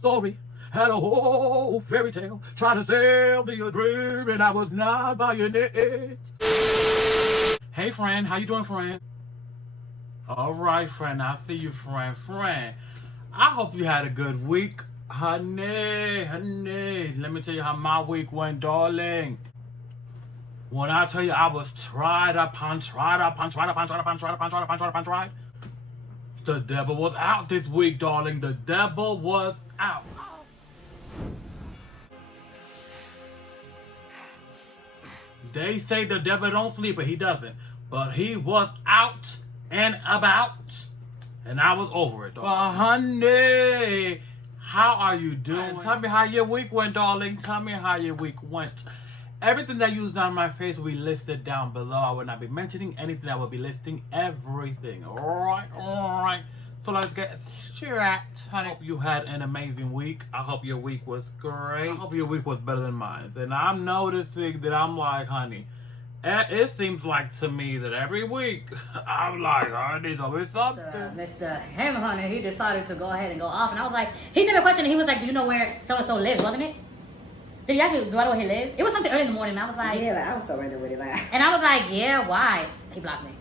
story. Had a whole fairy tale. Trying to sell me a dream and I was not buying it. Hey friend, how you doing, friend? Alright, friend, I see you, friend. Friend, I hope you had a good week. Honey, let me tell you how my week went, darling. When I tell you I was tried. The devil was out this week, darling. The devil was out. They say the devil don't sleep, but he doesn't. But he was out and about. And I was over it, darling. But honey, how are you doing? Tell me how your week went, darling. Tell me how your week went. Everything that you use on my face will be listed down below. I will not be mentioning anything. I will be listing everything. Alright. So let's get straight. I hope you had an amazing week. I hope your week was great. I hope your week was better than mine. And I'm noticing that I'm like, honey, it seems like to me that every week I'm like, there's always something. Mr. Hunter, he decided to go ahead and go off. And I was like, he sent me a question and he was like, do you know where so-and-so lives, wasn't it? Did he ask me, do I know where he lives? It was something early in the morning. And I was like, yeah, like, I was so into with it. Like. And I was like, yeah, why? He blocked me.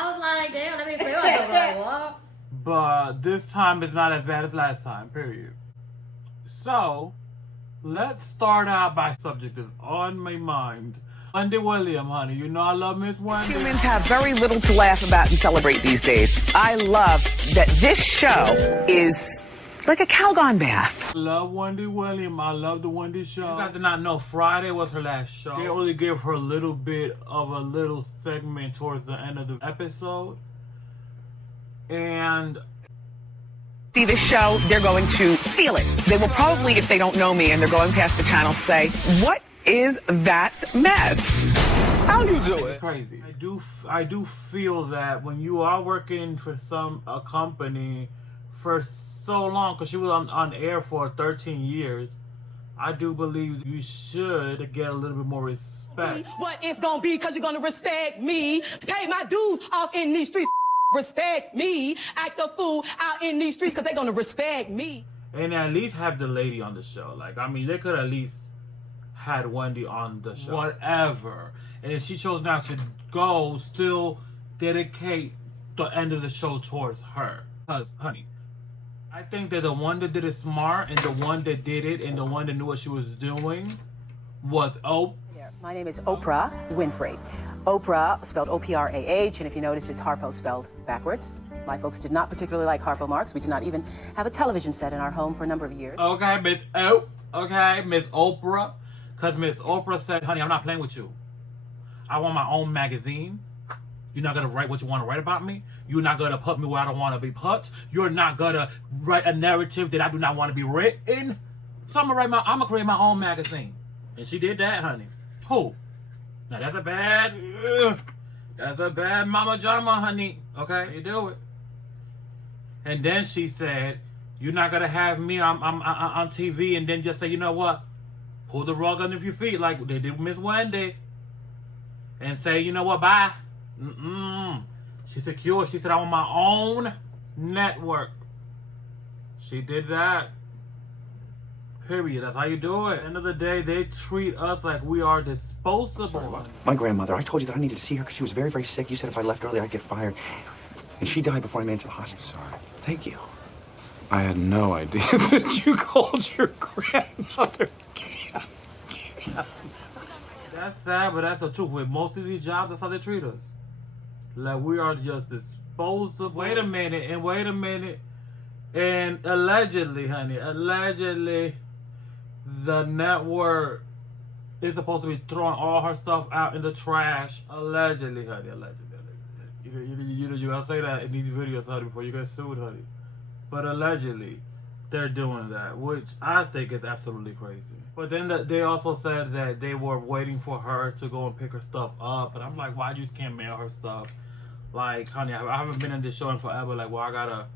I was like, damn, let me feel like what? But this time is not as bad as last time, period. So, let's start out by subject that's on my mind. Wendy Williams, honey. You know I love Miss Wendy. Humans have very little to laugh about and celebrate these days. I love that this show is like a Calgon bath. I love Wendy Williams. I love the Wendy show. You guys did not know Friday was her last show. They only gave her a little bit of a little segment towards the end of the episode. And see this show, they're going to feel it. They will probably, if they don't know me and they're going past the channel, say, what is that mess? How you do it? It's crazy. I do feel that when you are working for a company for so long, because she was on air for 13 years, I do believe you should get a little bit more respect. What it's gonna be, because you're gonna respect me, pay my dues off in these streets, respect me, act a fool out in these streets, because they're gonna respect me. And at least have the lady on the show. Like, I mean, they could at least had Wendy on the show. Whatever. And if she chose not to go, still dedicate the end of the show towards her. Because, honey, I think that the one that did it smart and the one that did it and the one that knew what she was doing was My name is Oprah Winfrey. Oprah, spelled O-P-R-A-H, and if you noticed, it's Harpo spelled backwards. My folks did not particularly like Harpo Marx. We did not even have a television set in our home for a number of years. Okay, Miss Oprah. Because Miss Oprah said, honey, I'm not playing with you. I want my own magazine. You're not going to write what you want to write about me. You're not going to put me where I don't want to be put. You're not going to write a narrative that I do not want to be written. So I'm going to create my own magazine. And she did that, honey. Who? Now that's a bad mama drama, honey. Okay, you do it. And then she said, you're not going to have me on TV and then just say, you know what? Pull the rug under your feet like they did with Miss Wendy. And say, you know what, bye. She's secure. She said, I want my own network. She did that. Period. That's how you do it. At the end of the day, they treat us like we are disposable. My grandmother, I told you that I needed to see her because she was very, very sick. You said if I left early, I'd get fired. And she died before I made it to the hospital. Sorry. Thank you. I had no idea that you called your grandmother Kiaa. That's sad, but that's the truth. With most of these jobs, that's how they treat us. Like we are just disposable. Wait a minute. And allegedly, honey, the network is supposed to be throwing all her stuff out in the trash. Allegedly, honey, allegedly. You gotta say that in these videos, honey, before you get sued, honey. But allegedly, they're doing that, which I think is absolutely crazy. But then they also said that they were waiting for her to go and pick her stuff up. And I'm like, why you can't mail her stuff? Like, honey, I haven't been in this show in forever. Like, well, I gotta...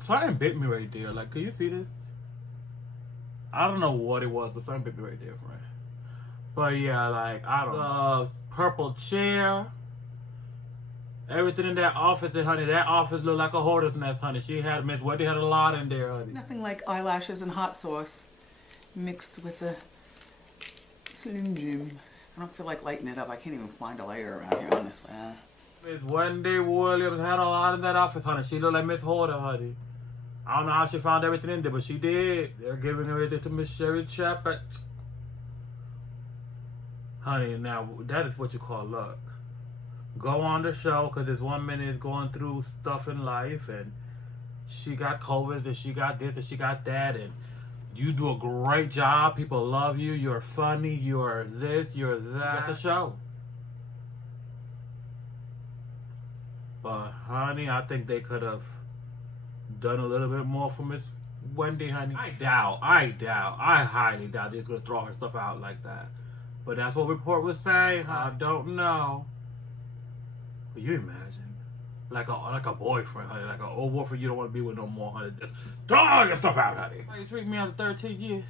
Something bit me right there. Like, can you see this? I don't know what it was, but something bit me right there, friend. But yeah, like, I don't know. The purple chair. Everything in that office, honey, that office looked like a hoarder's nest, honey. Miss Wendy had a lot in there, honey. Nothing like eyelashes and hot sauce mixed with a Slim Jim. I don't feel like lighting it up. I can't even find a lighter around here, honestly. Miss Wendy Williams had a lot in that office, honey. She looked like Miss Hoarder, honey. I don't know how she found everything in there, but she did. They're giving everything to Miss Sherry Chapman. Honey, now that is what you call luck. Go on the show, because this woman is going through stuff in life, and she got COVID, and she got this, and she got that, and you do a great job. People love you. You're funny. You're this. You're that. Get the show. But, honey, I think they could have done a little bit more for Miss Wendy, honey. I highly doubt they're going to throw her stuff out like that. But that's what report was saying. I don't know. But you imagine. Like a boyfriend, honey. Like an old boyfriend you don't want to be with no more, honey. Just throw all your stuff out, honey. How you treat me after 13 years?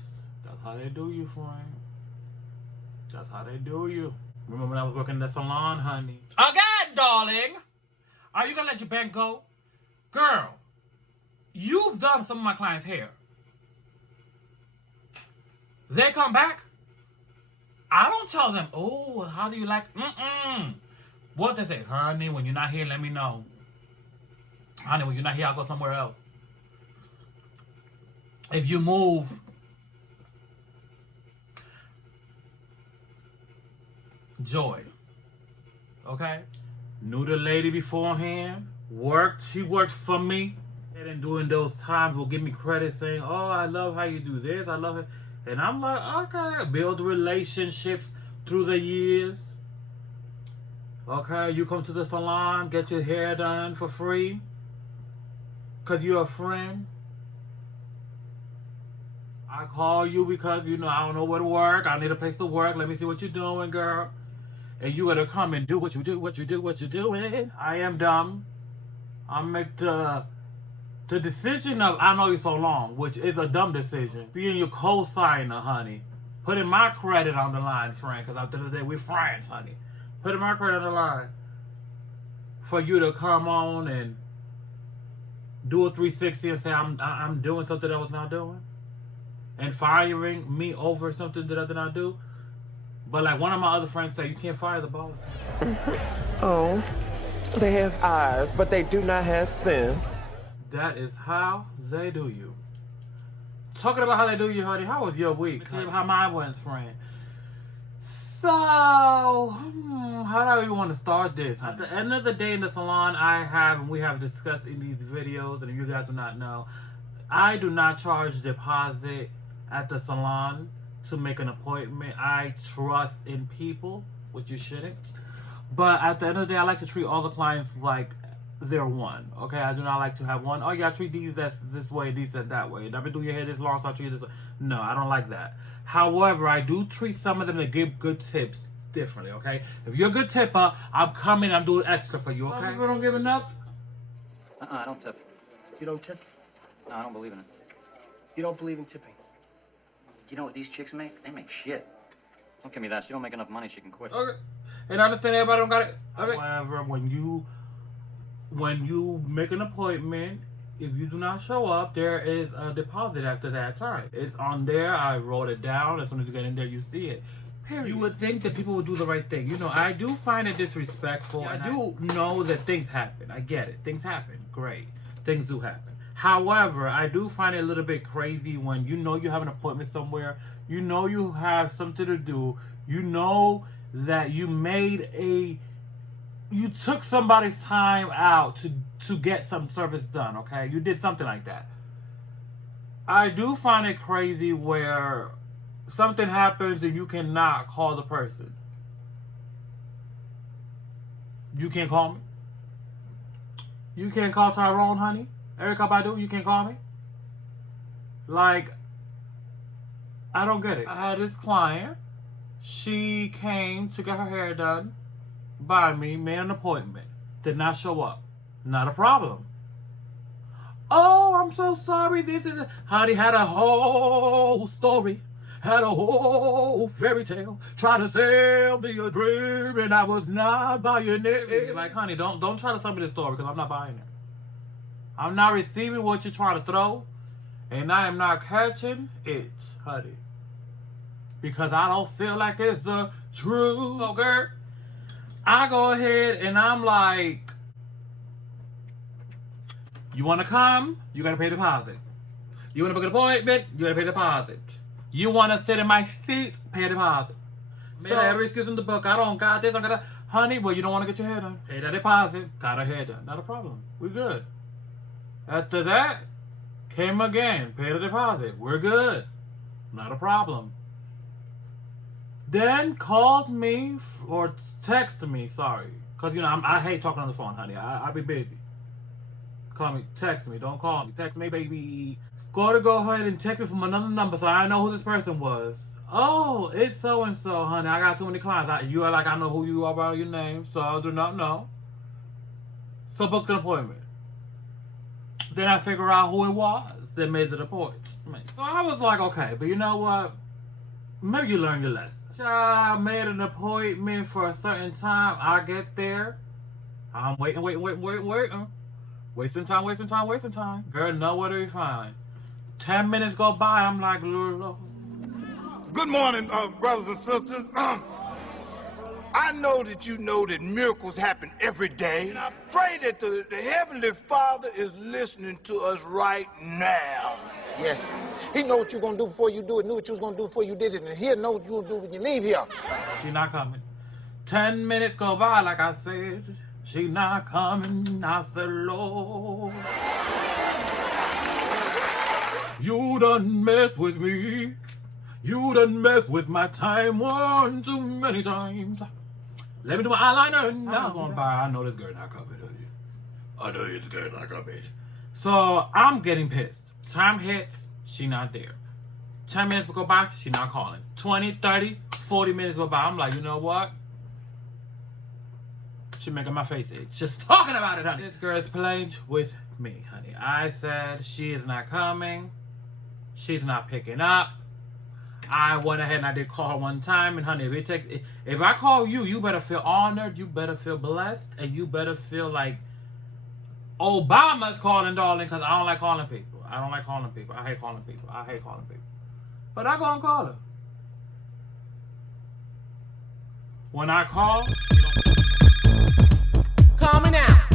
That's how they do you, friend. That's how they do you. Remember when I was working in the salon, honey? Again, darling! Are you gonna let your bank go? Girl, you've done some of my clients' hair. They come back. I don't tell them, oh, how do you like, What they say, honey, when you're not here, let me know. Honey, when you're not here, I'll go somewhere else. If you move, joy. Okay? Knew the lady beforehand. She worked for me. And during those times will give me credit saying, oh, I love how you do this. I love it. And I'm like, okay, build relationships through the years. Okay, you come to the salon, get your hair done for free. Because you're a friend. I call you because, I don't know where to work. I need a place to work. Let me see what you're doing, girl. And you gotta come and do what you do, what you're doing. I am dumb. I make the decision of, I know you so long, which is a dumb decision. Being your co-signer, honey. Putting my credit on the line, friend, because after the day, we're friends, honey. Putting my credit on the line for you to come on and do a 360 and say, I'm doing something I was not doing. And firing me over something that I did not do. But like one of my other friends said, you can't fire the boss. Oh, they have eyes, but they do not have sense. That is how they do you. Talking about how they do you, honey, how was your week? Tell you how mine went, friend. So, how do you want to start this? At the end of the day in the salon, we have discussed in these videos, and if you guys do not know, I do not charge deposit at the salon to make an appointment. I trust in people, which you shouldn't. But at the end of the day, I like to treat all the clients like they're one. Okay, I do not like to have one. Oh, yeah, I treat these this way, these that way. I've been doing your hair this long, so I treat you this way. No, I don't like that. However, I do treat some of them to give good tips differently. Okay, if you're a good tipper, I'm coming. I'm doing extra for you. Okay, people don't give enough. I don't tip. You don't tip? No, I don't believe in it. You don't believe in tipping? You know what these chicks make? They make shit. Don't give me that. She don't make enough money. She can quit. Okay, and I understand everybody don't got it. Okay. However, when you make an appointment, if you do not show up, there is a deposit after that time. It's on there. I wrote it down. As soon as you get in there, you see it. Period. You would think that people would do the right thing. I do find it disrespectful. Yeah, I do know that things happen. I get it. Things happen. Great. Things do happen. However, I do find it a little bit crazy when you have an appointment somewhere. You have something to do. You know that you took somebody's time out to get some service done, okay? You did something like that. I do find it crazy where something happens and you cannot call the person. You can't call me? You can't call Tyrone, honey? Erica Badu, you can't call me? Like, I don't get it. I had this client. She came to get her hair done by me, made an appointment, did not show up. Not a problem. Oh, I'm so sorry. Honey had a whole story. had a whole fairy tale, trying to sell me a dream, and I was not buying it. Like, honey, don't try to sell me this story because I'm not buying it. I'm not receiving what you're trying to throw, and I am not catching it, honey, because I don't feel like it's the truth. So, girl, I go ahead and I'm like, you want to come? You got to pay deposit. You want to book an appointment? You got to pay deposit. You want to sit in my seat? Pay a deposit. Made every excuse in the book. I don't got this. I got that. Honey, well, you don't want to get your hair done. Pay that deposit. Got her hair done. Not a problem. We good. After that, came again. Pay the deposit. We're good. Not a problem. Then called me or texted me. Sorry, because you know I hate talking on the phone, honey. I be busy. Call me, text me. Don't call me. Text me, baby. Go ahead and text me from another number so I know who this person was. Oh, it's so and so, honey. I got too many clients. You are like I know who you are by your name, so I do not know. So booked an appointment. Then I figure out who it was that made the appointment. So I was like, okay, but you know what? Maybe you learned your lesson. I made an appointment for a certain time. I get there. I'm waiting. Wasting time. Girl, nowhere to be found. 10 minutes go by. I'm like, good morning, brothers and sisters. I know that miracles happen every day. And I pray that the Heavenly Father is listening to us right now. Yes. He know what you're going to do before you do it, knew what you was going to do before you did it, and he'll know what you'll do when you leave here. She not coming. 10 minutes go by, like I said. She not coming. I said, Lord, you done messed with me. You done messed with my time one too many times. Let me do my eyeliner now. I'm going by. I know this girl not coming. I know this girl not coming. So I'm getting pissed. Time hits. She not there. 10 minutes go by. She not calling. 20, 30, 40 minutes go by. I'm like, you know what? She making my face itch. Just talking about it, honey. This girl is playing with me, honey. I said she is not coming. She's not picking up. I went ahead and I did call her one time, and honey, if I call you, you better feel honored, you better feel blessed, and you better feel like Obama's calling, darling, because I don't like calling people. I hate calling people. But I go and call her. When I call, she don't Call me now.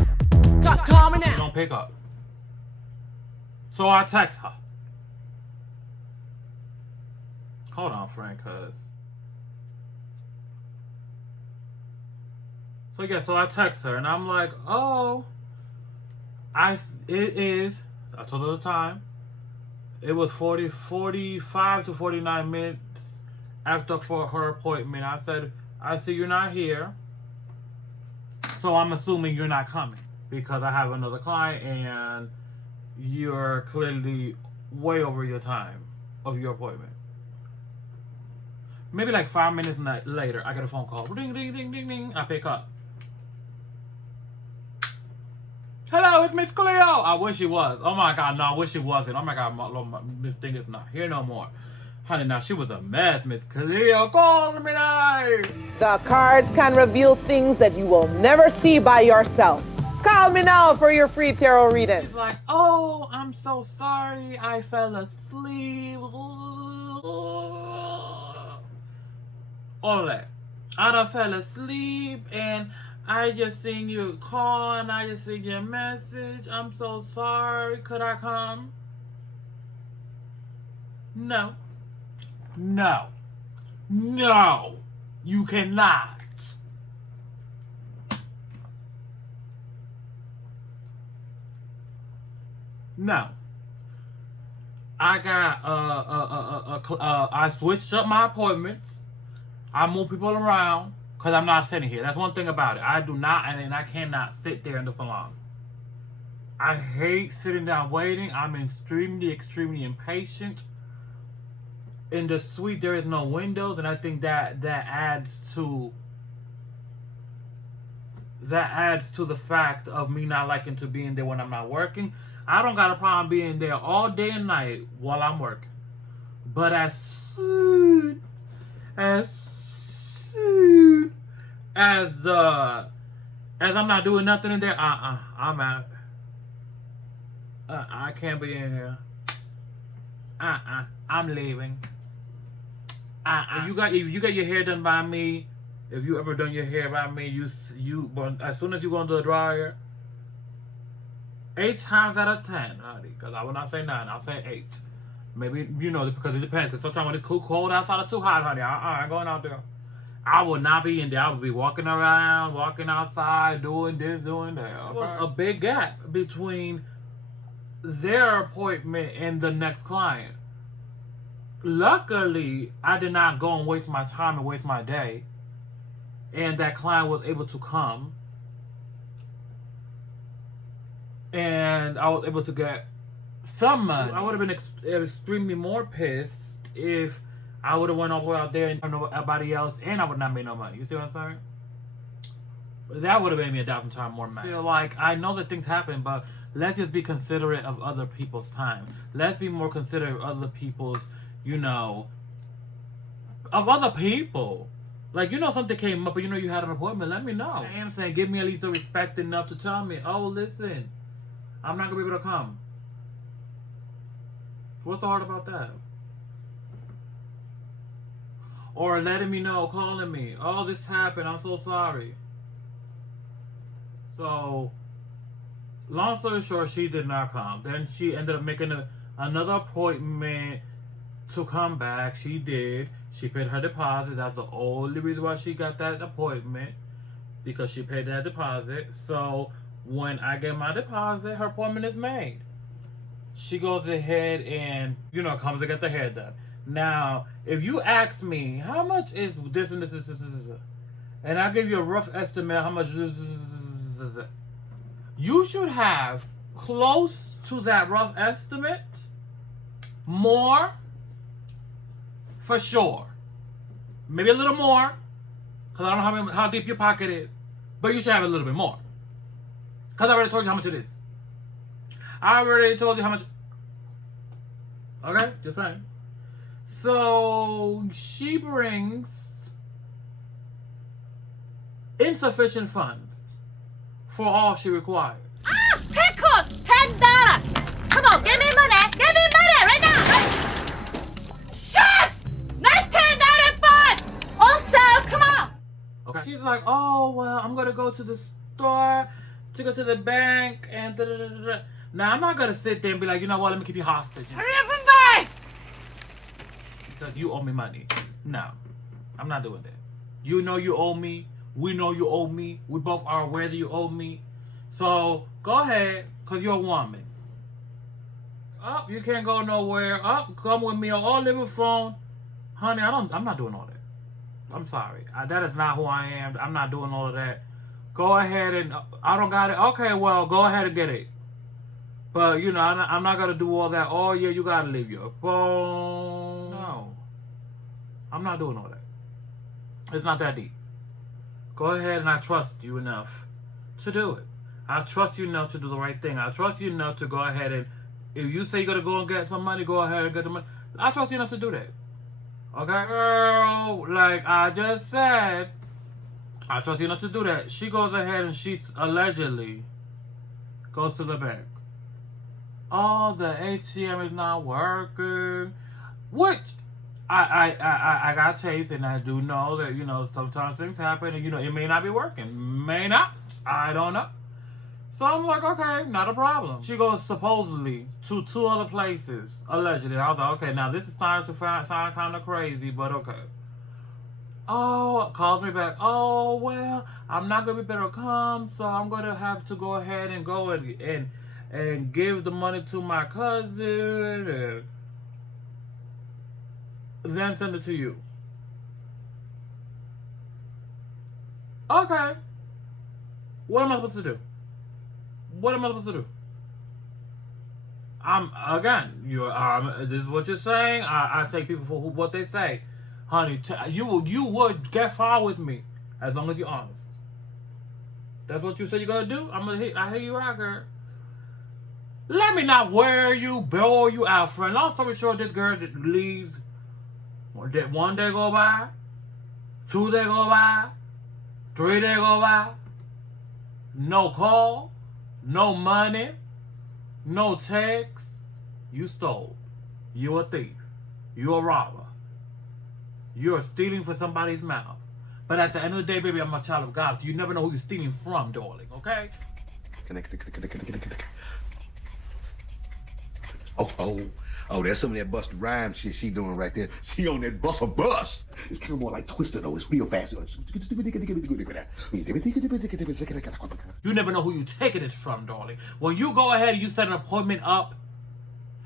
Call me now. She don't pick up. So I text her. Hold on, friend, cuz. So I text her, and I'm like, oh, I told her the time. It was 45 to 49 minutes after for her appointment. I said, I see you're not here, so I'm assuming you're not coming because I have another client, and you're clearly way over your time of your appointment. Maybe like 5 minutes later, I get a phone call. Ding, ding, ding, ding, ding. I pick up. Hello, it's Miss Cleo. I wish it was. Oh my God, no, I wish it wasn't. Oh my God, Miss Thing is not here no more. Honey, now she was a mess, Miss Cleo. Call me now. The cards can reveal things that you will never see by yourself. Call me now for your free tarot reading. She's like, oh, I'm so sorry. I fell asleep. All that. I done fell asleep and I just seen you call and I just seen your message. I'm so sorry. Could I come? No. No. No. You cannot. No. I got I switched up my appointments. I move people around because I'm not sitting here. That's one thing about it. I do not, and I cannot sit there in the salon. I hate sitting down waiting. I'm extremely impatient. In the suite, there is no windows, and I think that adds to the fact of me not liking to be in there when I'm not working. I don't got a problem being there all day and night while I'm working. But as soon as I'm not doing nothing in there, I'm out. I can't be in here. I'm leaving. If you got your hair done by me, if you ever done your hair by me, but as soon as you go into the dryer, 8 times out of 10, honey, because I will not say 9, I'll say 8. Maybe, you know, because it depends. Because sometimes when it's cold outside or too hot, honey, I ain't going out there. I will not be in there. I will be walking around, walking outside, doing this, doing that. Okay? There was a big gap between their appointment and the next client. Luckily, I did not go and waste my time and waste my day. And that client was able to come. And I was able to get some money. I would have been extremely more pissed if I would have went all the way out there and nobody else, and I would not make no money. You see what I'm saying? That would have made me 1,000 times more mad. I feel like I know that things happen, but let's just be considerate of other people's time. Let's be more considerate of other people's, you know, of other people. Like, you know, something came up, or you know you had an appointment, let me know. I am saying, give me at least the respect enough to tell me, oh, listen, I'm not going to be able to come. What's so hard about that? Or letting me know, calling me, oh, this happened, I'm so sorry. So, long story short, she did not come. Then she ended up making another appointment to come back. She did. She paid her deposit. That's the only reason why she got that appointment, because she paid that deposit. So, when I get my deposit, her appointment is made. She goes ahead and, you know, comes to get the hair done. Now, if you ask me, how much is this and this, and I give you a rough estimate how much you should have close to that rough estimate, more for sure. Maybe a little more, because I don't know how deep your pocket is, but you should have a little bit more. Because I already told you how much it is. I already told you how much. Okay, just saying. So she brings insufficient funds for all she requires. Ah! Pickles! $10! Come on, give me money! Give me money right now! Shut! $19.95! Also, come on! Okay. She's like, oh, well, I'm going to go to the store, to go to the bank, and da-da-da-da-da. Now, I'm not going to sit there and be like, you know what, let me keep you hostage. Hurry up and buy! Because you owe me money. No, I'm not doing that. You know you owe me. We know you owe me. We both are aware that you owe me. So, go ahead, because you're a woman. Oh, you can't go nowhere. Oh, come with me. Oh, live with phone. Honey, I'm not doing all that. I'm sorry. That is not who I am. I'm not doing all of that. Go ahead and, I don't got it. Okay, well, go ahead and get it. But, you know, I'm not going to do all that. Oh, yeah, you got to leave your phone. No. I'm not doing all that. It's not that deep. Go ahead, and I trust you enough to do it. I trust you enough to do the right thing. I trust you enough to go ahead and, if you say you're going to go and get some money, go ahead and get the money. I trust you enough to do that. Okay? Girl, like I just said, I trust you enough to do that. She goes ahead and she allegedly goes to the bank. Oh, the ATM is not working. Which I got chased, and I do know that, you know, sometimes things happen, and, you know, it may not be working. May not. I don't know. So I'm like, okay, not a problem. She goes supposedly to 2 other places, allegedly. I was like, okay, now this is starting to sound kind of crazy, but okay. Oh, calls me back. Oh, well, I'm not going to be able to come, so I'm going to have to go ahead and go and give the money to my cousin, and then send it to you. Okay. What am I supposed to do? What am I supposed to do? This is what you're saying. I take people for what they say. Honey, you would get far with me as long as you're honest. That's what you said you're going to do? I hear you out, girl. Let me not wear you, bore you out, friend. Long story short, this girl leaves One day go by, 2 days go by, 3 days go by, no call, no money, no text. You stole. You a thief. You a robber. You're stealing from somebody's mouth. But at the end of the day, baby, I'm a child of God, so you never know who you're stealing from, darling, okay? Oh, there's some of that Busta Rhymes shit she doing right there. She on that bus. It's kind of more like Twister, though. It's real fast. You never know who you're taking it from, darling. When you go ahead and you set an appointment up,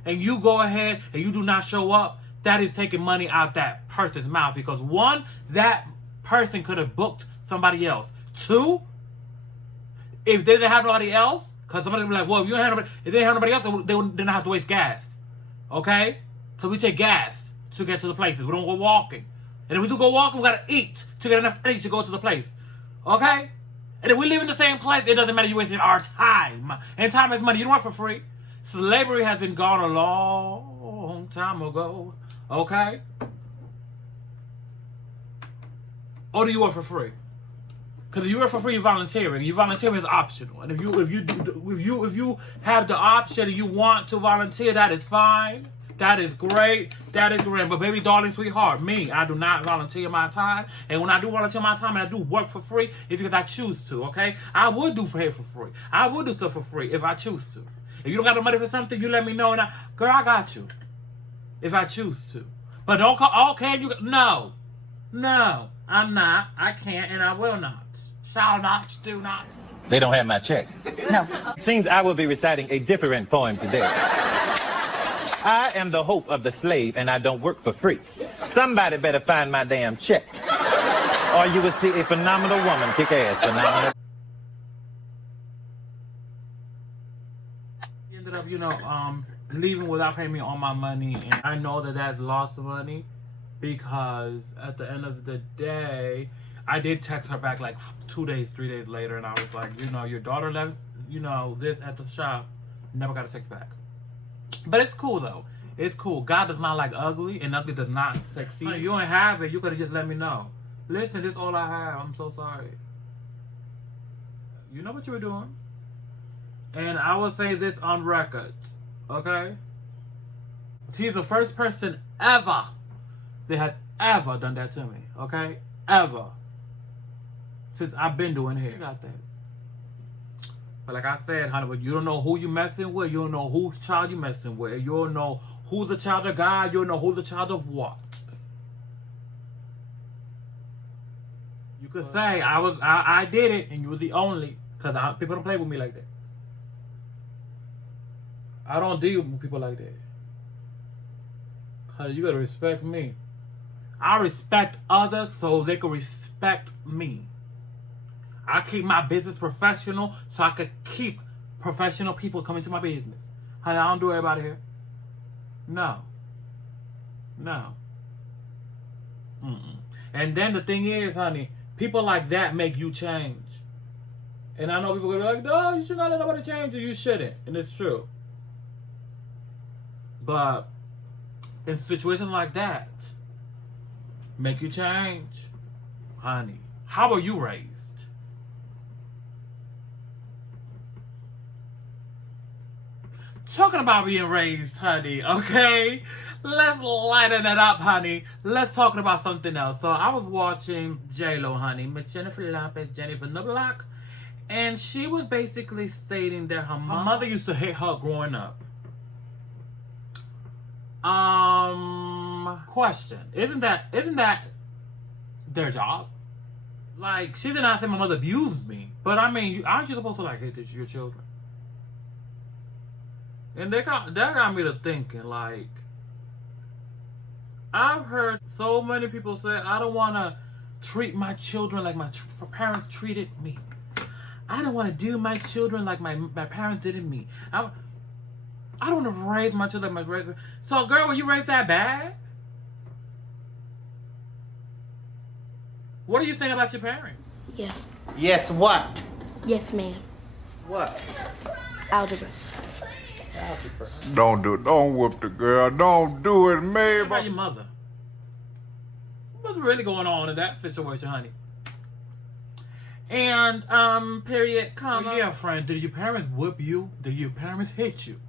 and you go ahead and you do not show up, that is taking money out that person's mouth. Because 1, that person could have booked somebody else. 2, if they didn't have nobody else, because somebody would be like, well, if you have nobody, if they didn't have nobody else, they didn't have to waste gas. Okay? Because we take gas to get to the places. We don't go walking. And if we do go walking, we gotta eat to get enough money to go to the place. Okay? And if we live in the same place, it doesn't matter. You wasting our time. And time is money. You don't work for free. Slavery has been gone a long time ago. Okay? Or do you work for free? Because if you work for free, you're volunteering. You volunteering is optional. And if you have the option and you want to volunteer, that is fine. That is great. That is great. But baby, darling, sweetheart, me, I do not volunteer my time. And when I do volunteer my time and I do work for free, it's because I choose to, okay? I would do hair for free. I would do stuff for free if I choose to. If you don't got the money for something, you let me know. And girl, I got you. If I choose to. But don't call, okay, you, no. No, I'm not. I can't and I will not. Shall not, do not. They don't have my check. No. It seems I will be reciting a different poem today. I am the hope of the slave and I don't work for free. Somebody better find my damn check. Or you will see a phenomenal woman kick ass. Phenomenal. He ended up, you know, leaving without paying me all my money. And I know that that's lost money because at the end of the day, I did text her back like 2 days, 3 days later, and I was like, you know, your daughter left, you know, this at the shop. Never got a text back. But it's cool, though. It's cool. God does not like ugly, and ugly does not succeed. If you don't have it, you could have just let me know. Listen, this is all I have. I'm so sorry. You know what you were doing. And I will say this on record, okay? He's the first person ever that has ever done that to me, okay? Ever. Since I've been doing hair. You got that. But like I said, honey, but you don't know who you messing with. You don't know whose child you messing with. You don't know who's the child of God. You don't know who's the child of what. You could say I did it and you were the only, because people don't play with me like that. I don't deal with people like that. Honey, you gotta respect me. I respect others so they can respect me. I keep my business professional so I could keep professional people coming to my business. Honey, I don't do everybody here. No. No. And then the thing is, honey, people like that make you change. And I know people go like, no, you should not let nobody change you. You shouldn't. And it's true. But in situations like that, make you change. Honey, how are you raised? Talking about being raised, honey, okay? Let's lighten it up, honey. Let's talk about something else. So I was watching J-Lo, honey, Miss Jennifer Lopez, Jennifer the Block, and she was basically stating that her mother used to hate her growing up. Question. Isn't that their job? Like, she did not say my mother abused me, but I mean, aren't you supposed to like hate your children? And that got me to thinking, like, I've heard so many people say, I don't want to treat my children like my parents treated me. I don't want to do my children like my parents did me. I don't want to raise my children like my parents. So, girl, were you raised that bad? What do you think about your parents? Yeah. Yes, what? Yes, ma'am. What? Algebra. Don't whoop the girl. Don't do it, man. What about your mother? was really going on in that situation, honey. And, period, comma. Yeah, friend, did your parents whoop you? Did your parents hit you?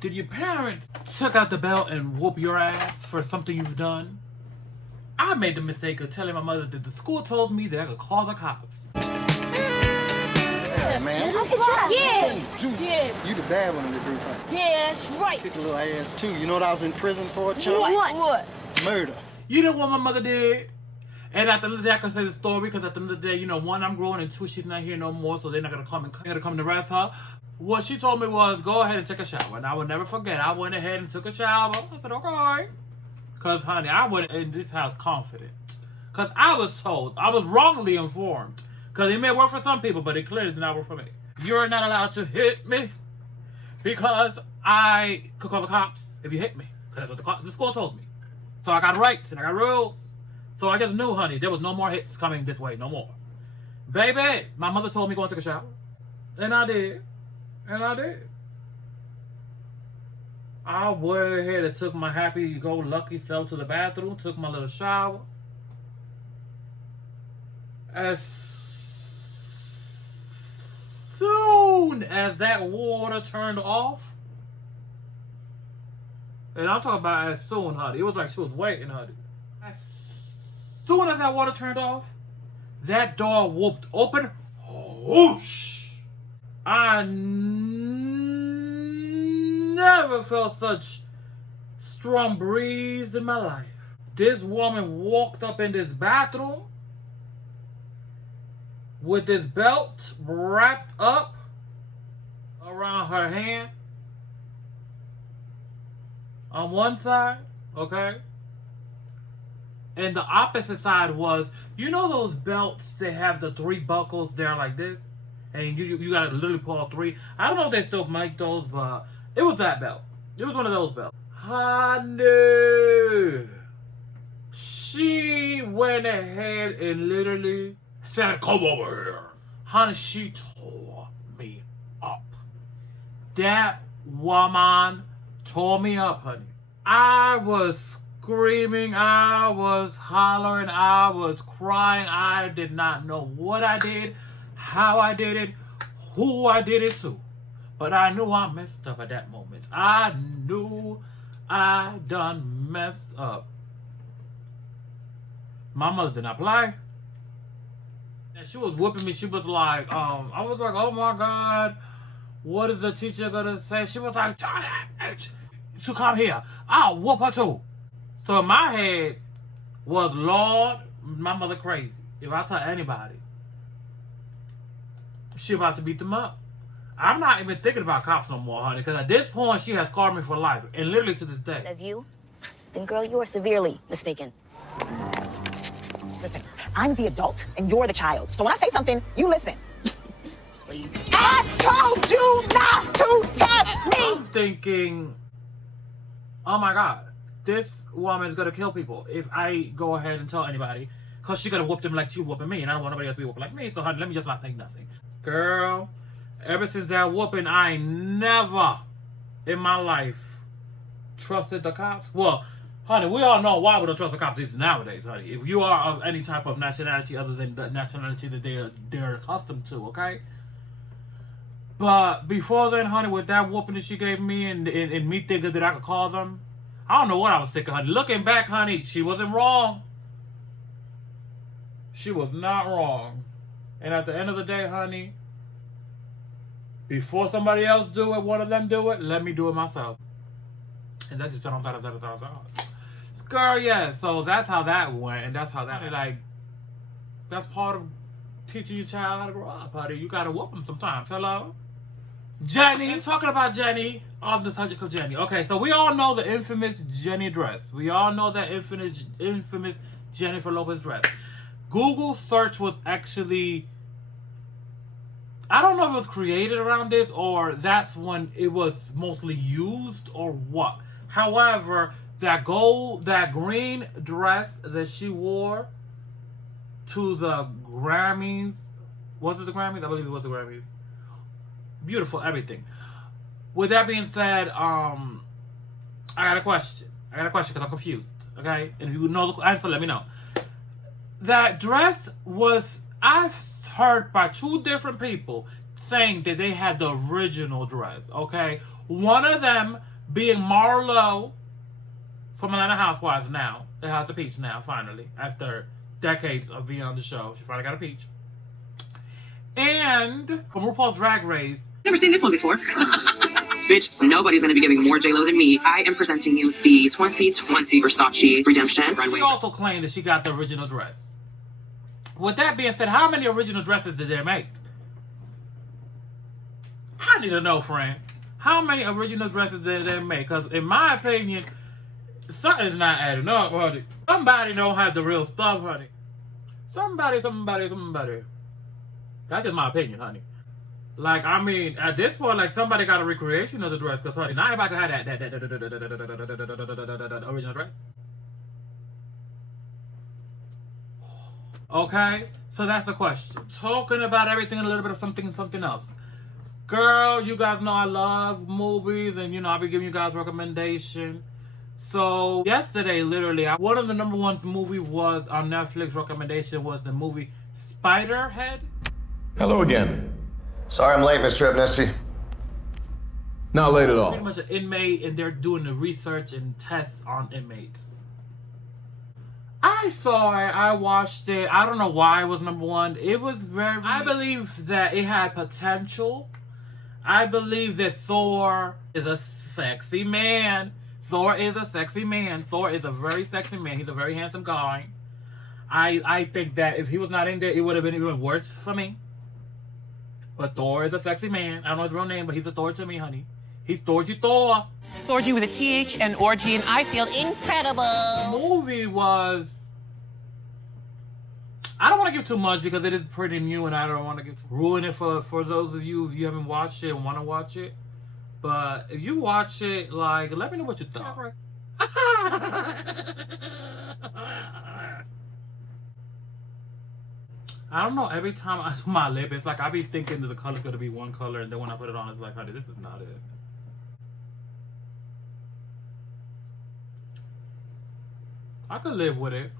Did your parents took out the belt and whoop your ass for something you've done? I made the mistake of telling my mother that the school told me that I could call the cops. Yeah, man. Yeah. You the bad one in the group, huh? Yeah, that's right. Kick a little ass, too. You know what I was in prison for, chump? What? Murder. You know what my mother did? And at the end of the day, I can say the story because at the end of the day, you know, one, I'm growing, and two, she's not here no more, so they're not gonna come and arrest her. What she told me was, go ahead and take a shower. And I will never forget. I went ahead and took a shower. I said, okay. Because, honey, I went in this house confident. Because I was told, I was wrongly informed. Because it may work for some people, but it clearly did not work for me. You're not allowed to hit me because I could call the cops if you hit me. Because that's what the school told me. So I got rights and I got rules. So I just knew, honey, there was no more hits coming this way, no more. Baby, my mother told me go and take a shower. And I did. And I did. I went ahead and took my happy-go-lucky self to the bathroom, took my little shower. As soon as that water turned off, and I'm talking about as soon, honey. It was like she was waiting, honey. As soon as that water turned off, that door whooped open. Whoosh! I never felt such strong breeze in my life. This woman walked up in this bathroom with this belt wrapped up around her hand on one side, okay? And the opposite side was, you know those belts that have the 3 buckles there like this? And you gotta literally pull all 3. I don't know if they still make those, but it was that belt. It was one of those belts. Honey, she went ahead and literally said, come over here. Honey, she tore me up. That woman tore me up, honey. I was screaming, I was hollering, I was crying. I did not know what I did, how I did it, who I did it to. But I knew I messed up at that moment. I knew I done messed up. My mother did not play. And she was whooping me. She was like, I was like, oh my God, what is the teacher gonna say? She was like, to come here. I'll whoop her too. So in my head was, Lord, my mother crazy. If I tell anybody, she about to beat them up. I'm not even thinking about cops no more, honey, because at this point, she has scarred me for life, and literally to this day. As you? Then, girl, you are severely mistaken. Listen, I'm the adult, and you're the child. So when I say something, you listen. Please. I told you not to test me! I'm thinking, oh my God, this woman is going to kill people if I go ahead and tell anybody, because she's going to whoop them like she whooping me, and I don't want nobody else to be whooping like me, so honey, let me just not say nothing. Girl, ever since that whooping, I never in my life trusted the cops. Well, honey, we all know why we don't trust the cops nowadays, honey. If you are of any type of nationality other than the nationality that they're accustomed to, okay? But before then, honey, with that whooping that she gave me and me thinking that I could call them, I don't know what I was thinking, honey. Looking back, honey, she wasn't wrong. She was not wrong. And at the end of the day, honey, before somebody else do it, one of them do it, let me do it myself. And that's just girl, yeah. So that's how that went, and that's how that, like, that's part of teaching your child how to grow up, honey. You gotta whoop them sometimes. Hello? Jenny, talking about Jenny, on the subject of Jenny. Okay, so we all know the infamous Jenny dress. We all know that infamous Jennifer Lopez dress. Google search was actually, I don't know if it was created around this or that's when it was mostly used or what. However, that green dress that she wore to the Grammys, was it the Grammys? I believe it was the Grammys. Beautiful, everything. With that being said, I got a question. Because I'm confused. Okay? And if you know the answer, let me know. That dress was, I've heard by 2 different people saying that they had the original dress, okay? One of them being Marlo from Atlanta Housewives now. The House of Peach now, finally. After decades of being on the show. She finally got a peach. And from RuPaul's Drag Race. Never seen this one before. Bitch, nobody's gonna be giving more J-Lo than me. I am presenting you the 2020 Versace Redemption runway. She also claimed that she got the original dress. With that being said, how many original dresses did they make? I need to know, friend. How many original dresses did they make? Because in my opinion, something's not adding up, honey. Somebody don't have the real stuff, honey. Somebody. That's just my opinion, honey. Like, I mean, at this point, like, somebody got a recreation of the dress. Because, honey, not everybody can have that original dress. Okay? So that's the question. Talking about everything and a little bit of something and something else. Girl, you guys know I love movies. And, you know, I'll be giving you guys recommendations. So, yesterday, literally, one of the #1 movie was on Netflix recommendation was the movie Spiderhead. Hello again. Sorry I'm late, Mr. Amnesty. Not late at all. Pretty much an inmate, and they're doing the research and tests on inmates. I saw it. I watched it. I don't know why it was #1. It was very... I believe that it had potential. I believe that Thor is a sexy man. Thor is a sexy man. Thor is a very sexy man. He's a very handsome guy. I think that if he was not in there, it would have been even worse for me. But Thor is a sexy man. I don't know his real name, but he's a Thor to me, honey. He's Thorgy Thor. Thorgy with a TH and orgy, and I feel incredible. The movie was... I don't want to give too much because it is pretty new, and I don't want to ruin it for those of you if you haven't watched it and want to watch it. But if you watch it, like, let me know what you thought. I don't know, every time I do my lip, it's like I be thinking that the color's gonna be one color, and then when I put it on, it's like, honey, this is not it. I could live with it.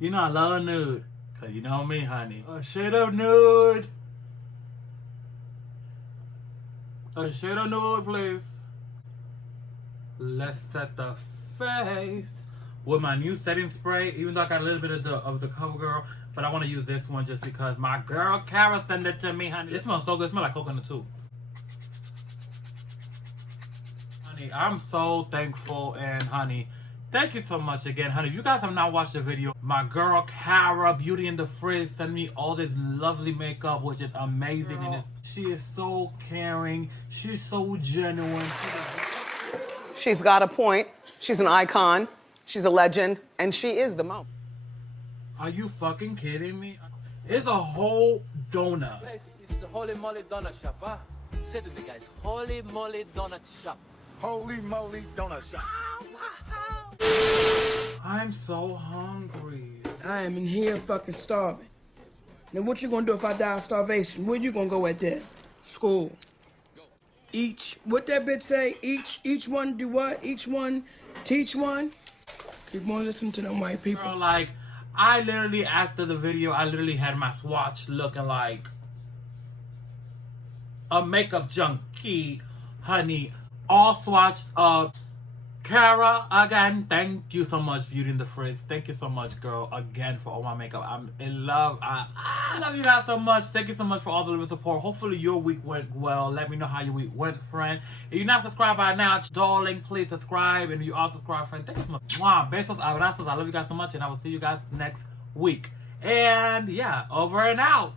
You know I love a nude, cause you know me, honey. A shade of nude. A shade of nude, please. Let's set the face with my new setting spray. Even though I got a little bit of the CoverGirl, but I want to use this one just because my girl Kiaa sent it to me, honey. It smells so good. It smells like coconut too. Honey, I'm so thankful, and honey, thank you so much again, honey. If you guys have not watched the video, my girl Kiaa, Beauty in the Frizz, sent me all this lovely makeup, which is amazing. Girl. And she is so caring. She's so genuine. She's got a point. She's an icon. She's a legend. And she is the most. Are you fucking kidding me? It's a whole donut. It's the Holy Moly Donut Shop, huh? Say to the guys, Holy Moly Donut Shop. Holy moly donut shop. I'm so hungry. I am in here fucking starving. Now what you gonna do if I die of starvation? Where you gonna go at that? School. What that bitch say? Each one do what? Each one teach one? Keep on listening to them white people. Girl, like, I literally, after the video, I literally had my swatch looking like a makeup junkie, honey. All swatched up. Kiaa, again, thank you so much, Beauty in the Frizz. Thank you so much, girl, again, for all my makeup. I'm in love. I love you guys so much. Thank you so much for all the little support. Hopefully your week went well. Let me know how your week went, friend. If you're not subscribed by now, darling, please subscribe. And if you are subscribed, friend, thank you so much. Mwah, besos, abrazos. I love you guys so much, and I will see you guys next week. And yeah, over and out.